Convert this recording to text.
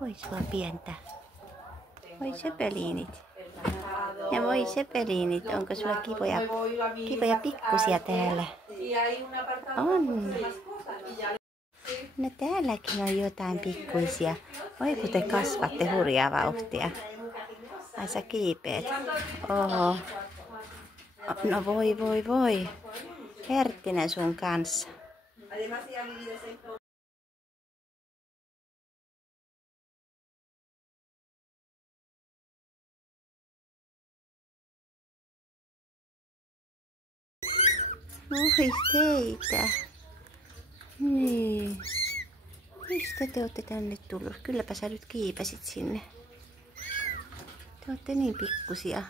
Voi sua pientä. Voi sepeliinit. Ja voi sepeliinit. Onko sulla kivoja pikkusia täällä? On. No täälläkin on jotain pikkuisia. Voi kun te kasvatte hurjaa vauhtia. Ai sä kiipeet. Oho. No voi. Herttinen sun kanssa. Oi teitä. Niin. Mistä te olette tänne tullut? Kylläpä sä nyt kiipesit sinne. Te olette niin pikkusia.